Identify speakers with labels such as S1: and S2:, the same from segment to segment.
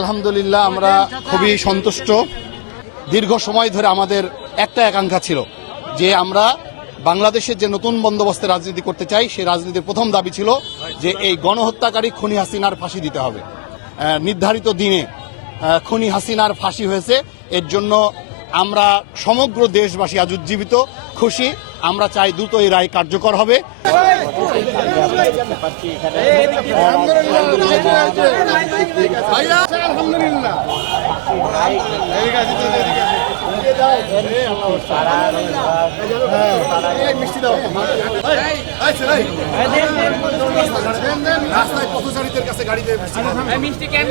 S1: আলহামদুলিল্লাহ, আমরা খুবই সন্তুষ্ট। দীর্ঘ সময় ধরে আমাদের একটা আকাঙ্ক্ষা ছিল যে আমরা বাংলাদেশের যে নতুন বন্দোবস্তে রাজনীতি করতে চাই, সেই রাজনীতির প্রথম দাবি ছিল যে এই গণহত্যাকারী খুনি হাসিনার ফাঁসি দিতে হবে। নির্ধারিত দিনে খুনি হাসিনার ফাঁসি হয়েছে। এর জন্য আমরা সমগ্র দেশবাসী আজ উজ্জীবিত, খুশি। আমরা চাই দ্রুত এই রায় কার্যকর হবে। রাস্তায় পথচারীদের কাছে গাড়ি
S2: মিষ্টি কেন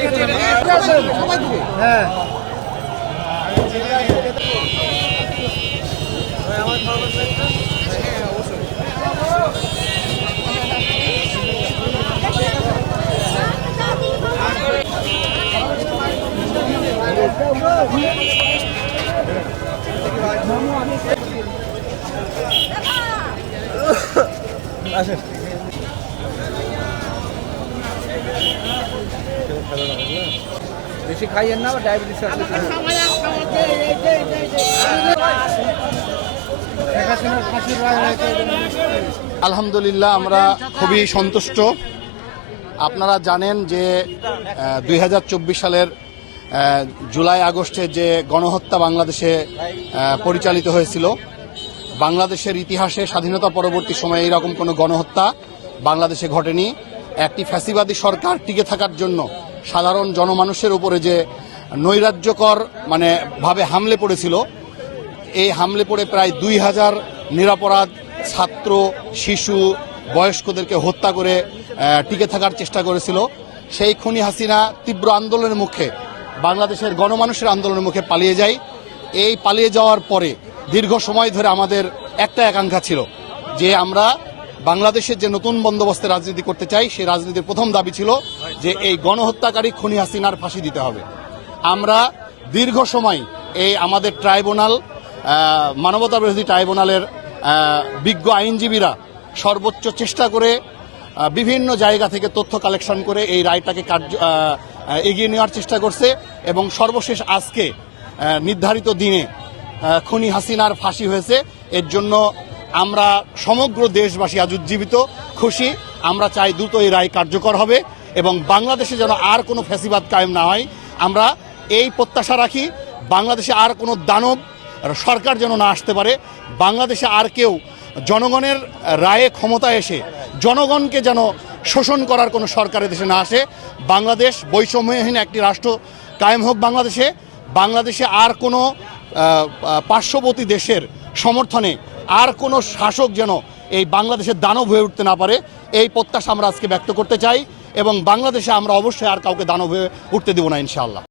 S2: বেশি খাইয়েন না ডায়াবেটিস আছে।
S1: আলহামদুলিল্লাহ আমরা খুবই সন্তুষ্ট। আপনারা জানেন যে দুই হাজার চব্বিশ সালের জুলাই আগস্টে যে গণহত্যা বাংলাদেশে পরিচালিত হয়েছিল, বাংলাদেশের ইতিহাসে স্বাধীনতা পরবর্তী সময়ে এরকম কোনো গণহত্যা বাংলাদেশে ঘটেনি। একটি ফ্যাসিবাদী সরকার টিকে থাকার জন্য সাধারণ জনমানুষের উপরে যে নৈরাজ্যকর মানে ভাবে হামলে পড়েছিল, এই হামলে পড়ে প্রায় দুই হাজার নিরাপরাধ ছাত্র, শিশু, বয়স্কদেরকে হত্যা করে টিকে থাকার চেষ্টা করেছিল। সেই খুনি হাসিনা তীব্র আন্দোলনের মুখে বাংলাদেশের গণমানুষের আন্দোলনের মুখে পালিয়ে যায় এই পালিয়ে যাওয়ার পরে দীর্ঘ সময় ধরে আমাদের একটা আকাঙ্ক্ষা ছিল যে আমরা বাংলাদেশের যে নতুন বন্দোবস্তে রাজনীতি করতে চাই, সেই রাজনীতির প্রথম দাবি ছিল যে এই গণহত্যাকারী খুনি হাসিনার ফাঁসি দিতে হবে। আমরা দীর্ঘ সময় এই আমাদের ট্রাইব্যুনাল মানবতা বিরোধী ট্রাইব্যুনালের বিজ্ঞ আইনজীবীরা সর্বোচ্চ চেষ্টা করে বিভিন্ন জায়গা থেকে তথ্য কালেকশন করে এই রায়টাকে কার্য এগিয়ে নেওয়ার চেষ্টা করছে এবং সর্বশেষ আজকে নির্ধারিত দিনে খুনি হাসিনার ফাঁসি হয়েছে। এর জন্য আমরা সমগ্র দেশবাসী আজ উজ্জীবিত, খুশি। আমরা চাই দ্রুত এই রায় কার্যকর হবে এবং বাংলাদেশে যেন আর কোনো ফ্যাসিবাদ কায়েম না হয়। আমরা এই প্রত্যাশা রাখি, বাংলাদেশে আর কোনো দানব সরকার যেন না আসতে পারে। বাংলাদেশে আর কেউ জনগণের রায়ে ক্ষমতা এসে, জনগণকে যেন শোষণ করার কোনো সরকারের দেশে না আসে। বাংলাদেশ বৈষম্যহীন একটি রাষ্ট্র কায়েম হোক বাংলাদেশে। বাংলাদেশে আর কোনো পার্শ্ববর্তী দেশের সমর্থনে আর কোনো শাসক যেন এই বাংলাদেশের দানব হয়ে উঠতে না পারে, এই প্রত্যাশা আমরা আজকে ব্যক্ত করতে চাই এবং বাংলাদেশে আমরা অবশ্যই আর কাউকে দানব হয়ে উঠতে দেবো না ইনশাআল্লাহ।